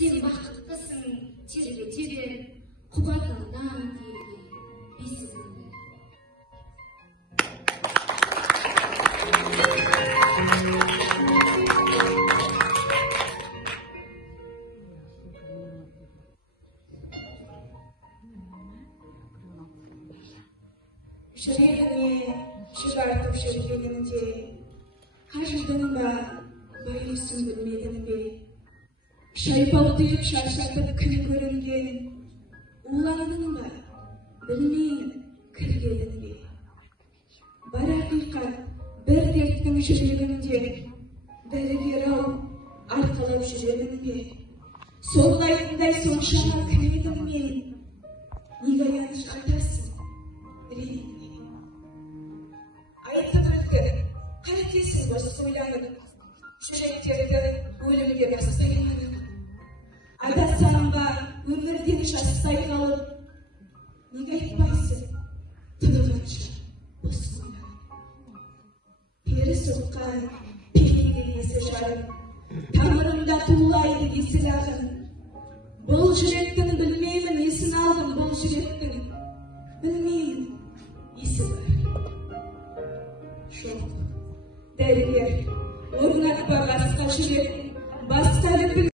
Sen bақыттысың, тербетеді, қуатыңнан тербе, бесігіңді. Жүрегіне шығартып жүргенімде, қажыдың ба, байысын білмедің бе? Шайпаутып шаршатып күн көрінген, уландың ба, білмейін кіргенің бе? Бар ақиқат бір дерттің жүрегінде, дәрігер-ау арқалап жүремін бе? Солғайтындай соншама күйедім мен, неге аяныш айтасың? Айтып өтті, қайтесіз бос ойланып, жүректерді өлімге бастай алып. Адасам ба өмірден жастай қалып, неге айтпайсың, тынығанша бос ойланып. Пері соққан пекеге есі жарып, тамырымда тулайды есіл ағын. Бұл жүректің білмеймін есін алдым, бұл жүректің білмеймін есі бар. Жоқ, дәрігер, орнатпа басқа жүрек, басқа